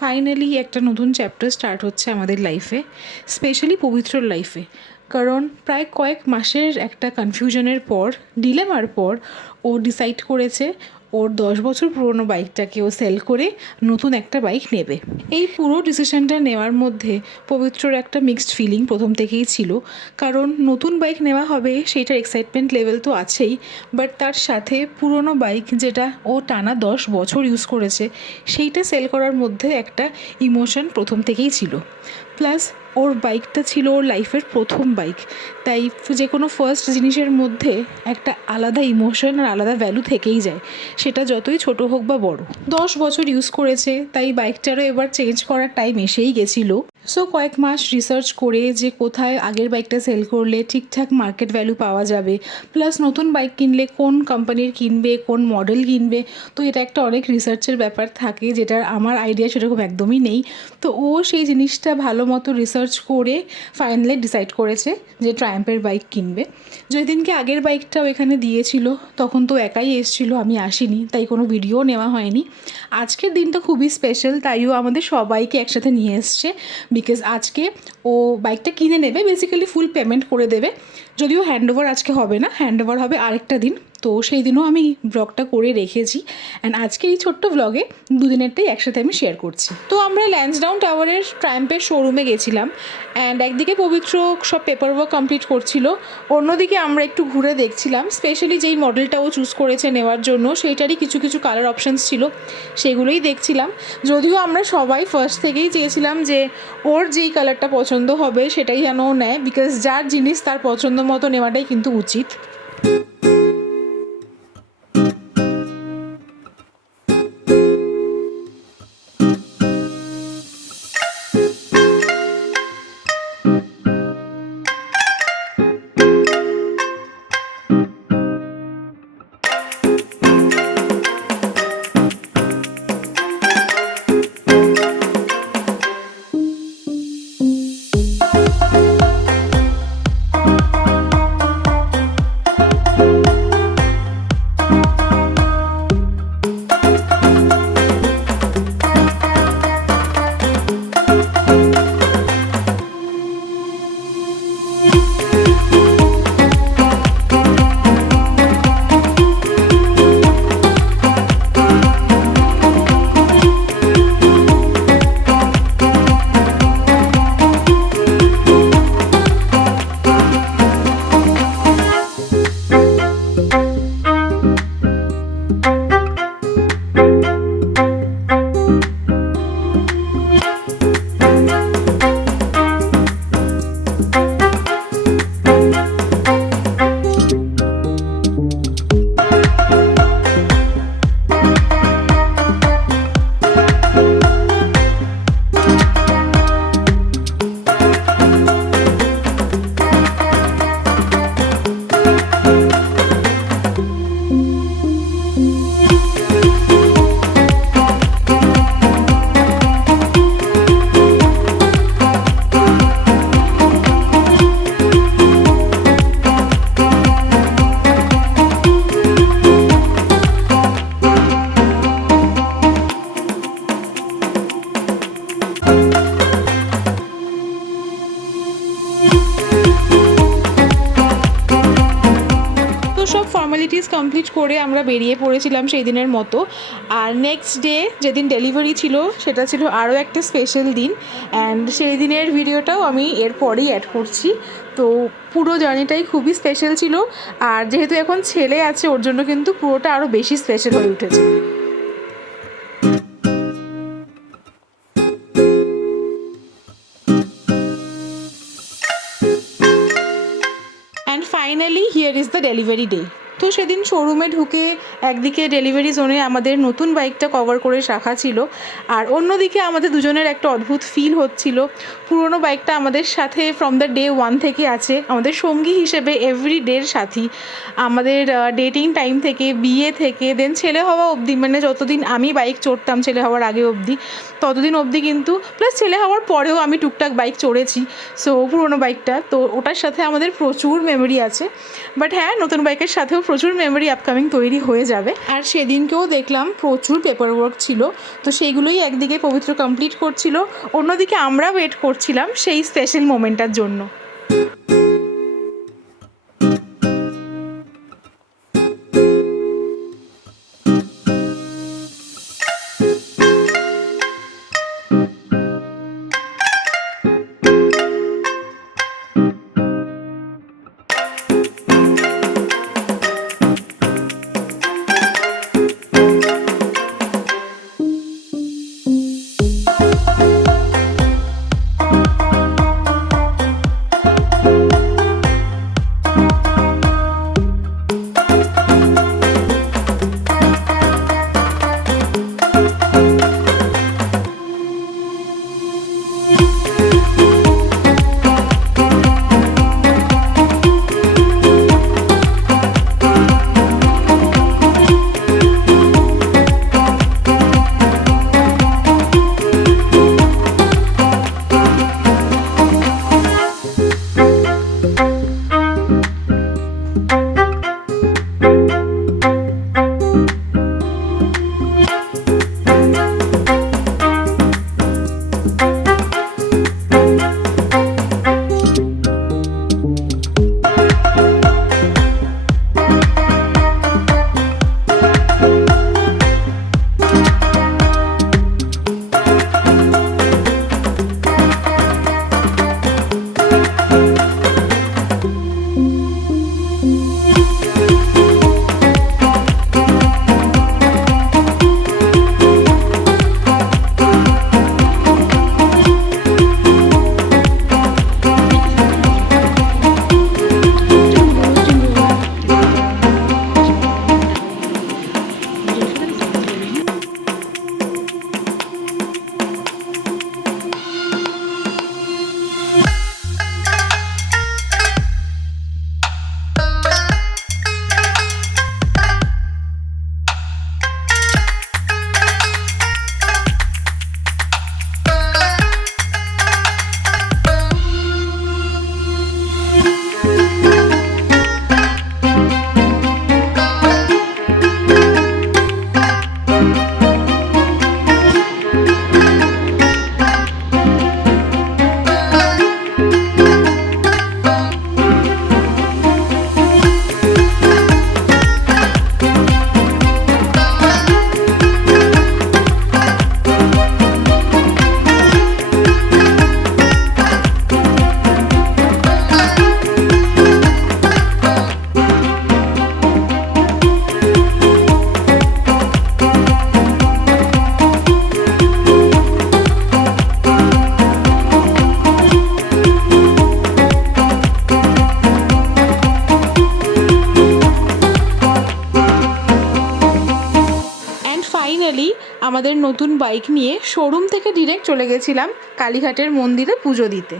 Finally একটা নতুন chapter start হচ্ছে আমাদের লাইফে, স্পেশালি পবিত্রর লাইফে। কারণ প্রায় কয়েক মাসের একটা কনফিউশনের পর, ডিলেমার পর, ও ডিসাইড করেছে ওর 10 বছর পুরনো বাইকটাকে ও সেল করে নতুন একটা বাইক নেবে। এই পুরো ডিসিশনটা নেওয়ার মধ্যে পবিত্রর একটা মিক্সড ফিলিং প্রথম থেকেই ছিল। কারণ নতুন বাইক নেওয়া হবে সেইটার এক্সাইটমেন্ট লেভেল তো আছেই, বাট তার সাথে পুরনো বাইক যেটা ও টানা 10 বছর ইউজ করেছে সেইটা সেল করার মধ্যে একটা ইমোশন প্রথম থেকেই ছিল। প্লাস ওর বাইকটা ছিল ওর লাইফের প্রথম বাইক, তাই যে কোনো ফার্স্ট জিনিসের মধ্যে একটা আলাদা ইমোশন আর আলাদা ভ্যালু থেকেই যায়, সেটা যতই ছোট হোক বা বড়। 10 বছর ইউজ করেছে, তাই বাইকটারও এবার চেঞ্জ করার টাইম এসেই গেছিলো। সো কয়েক মাস রিসার্চ করে যে কোথায় আগের বাইকটা সেল করলে ঠিকঠাক মার্কেট ভ্যালু পাওয়া যাবে, প্লাস নতুন বাইক কিনলে কোন কোম্পানির কিনবে, কোন মডেল কিনবে, তো এটা একটা অনেক রিসার্চের ব্যাপার থাকে, যেটার আমার আইডিয়া সেরকম একদমই নেই। তো ও সেই জিনিসটা ভালো মতো রিসার্চ করে ফাইনালি ডিসাইড করেছে যে ট্রায়াম্পের বাইক কিনবে। যেদিনকে আগের বাইকটাও এখানে দিয়েছিল তখন তো একাই এসেছিলো, আমি আসিনি, তাই কোনো ভিডিও নেওয়া হয়নি। আজকের দিনটা খুবই স্পেশাল, তাইও আমাদের সবাইকে একসাথে নিয়ে এসছে, বিকজ আজকে ও বাইকটা কিনে নেবে, বেসিক্যালি ফুল পেমেন্ট করে দেবে। যদিও হ্যান্ডওভার আজকে হবে না, হ্যান্ডওভার হবে আরেকটা দিন, তো সেই দিনও আমি ব্লগটা করে রেখেছি। অ্যান্ড আজকে এই ছোট্ট ব্লগে দুদিনেরটাই একসাথে আমি শেয়ার করছি। তো আমরা ল্যান্সডাউন টাওয়ারের ট্রায়াম্পের শোরুমে গেছিলাম, অ্যান্ড একদিকে পবিত্র সব পেপার ওয়ার্ক কমপ্লিট করছিল, অন্যদিকে আমরা একটু ঘুরে দেখছিলাম। স্পেশালি যেই মডেলটা ও চুজ করেছে নেওয়ার জন্য সেইটারই কিছু কিছু কালার অপশানস ছিল, সেগুলোই দেখছিলাম। যদিও আমরা সবাই ফার্স্ট থেকেই চেয়েছিলাম যে ওর যেই কালারটা পছন্দ হবে সেটাই যেন ও নেয়, বিকজ যার জিনিস তার পছন্দ মতো নেওয়াটাই কিন্তু উচিত। ফর্মালিটিস কমপ্লিট করে আমরা বেরিয়ে পড়েছিলাম সেই দিনের মতো। আর নেক্সট ডে যেদিন ডেলিভারি ছিল সেটা ছিল আরও একটা স্পেশাল দিন, অ্যান্ড সেই দিনের ভিডিওটাও আমি এরপরেই অ্যাড করছি। তো পুরো জার্নিটাই খুবই স্পেশাল ছিল, আর যেহেতু এখন ছেলে আছে ওর জন্য কিন্তু পুরোটা আরও বেশি স্পেশাল হয়ে উঠেছে। And finally here is the delivery day. তো সেদিন শোরুমে ঢুকে একদিকে ডেলিভারি জোনে আমাদের নতুন বাইকটা কভার করে রাখা ছিল, আর অন্যদিকে আমাদের দুজনের একটা অদ্ভুত ফিল হচ্ছিল। পুরনো বাইকটা আমাদের সাথে ফ্রম দ্য ডে 1 থেকে আছে, আমাদের সঙ্গী হিসেবে এভরি ডের সাথী, আমাদের ডেটিং টাইম থেকে, বিয়ে থেকে, দেন ছেলে হওয়া অবধি, মানে যতদিন আমি বাইক চড়তাম ছেলে হওয়ার আগে অবধি ততদিন অবধি কিন্তু, প্লাস ছেলে হওয়ার পরেও আমি টুকটাক বাইক চড়েছি। সো পুরনো বাইকটা তো ওটার সাথে আমাদের প্রচুর মেমোরি আছে। বাট হ্যাঁ, নতুন বাইকের সাথেও প্রচুর মেমোরি আপকামিং তৈরি হয়ে যাবে। আর সেদিনকেও দেখলাম প্রচুর পেপার ওয়ার্ক ছিল, তো সেইগুলোই একদিকে পবিত্র কমপ্লিট করছিল, অন্যদিকে আমরা ওয়েট করছিলাম সেই স্পেশাল মোমেন্টটার জন্য। ফাইনালি আমাদের নতুন বাইক নিয়ে শোরুম থেকে ডিরেক্ট চলে গেছিলাম কালীঘাটের মন্দিরে পুজো দিতে।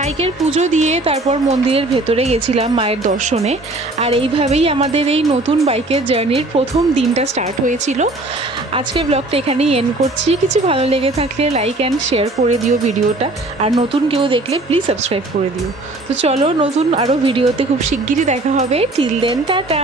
বাইকের পুজো দিয়ে তারপর মন্দিরের ভেতরে গেছিলাম মায়ের দর্শনে। আর এইভাবেই আমাদের এই নতুন বাইকের জার্নির প্রথম দিনটা স্টার্ট হয়েছিল। আজকের ব্লগটা এখানেই এন্ড করছি। কিছু ভালো লেগে থাকলে লাইক অ্যান্ড শেয়ার করে দিও ভিডিওটা, আর নতুন কেউ দেখলে প্লিজ সাবস্ক্রাইব করে দিও। তো চলো, নতুন আরও ভিডিওতে খুব শিগগিরই দেখা হবে। Till then, tata.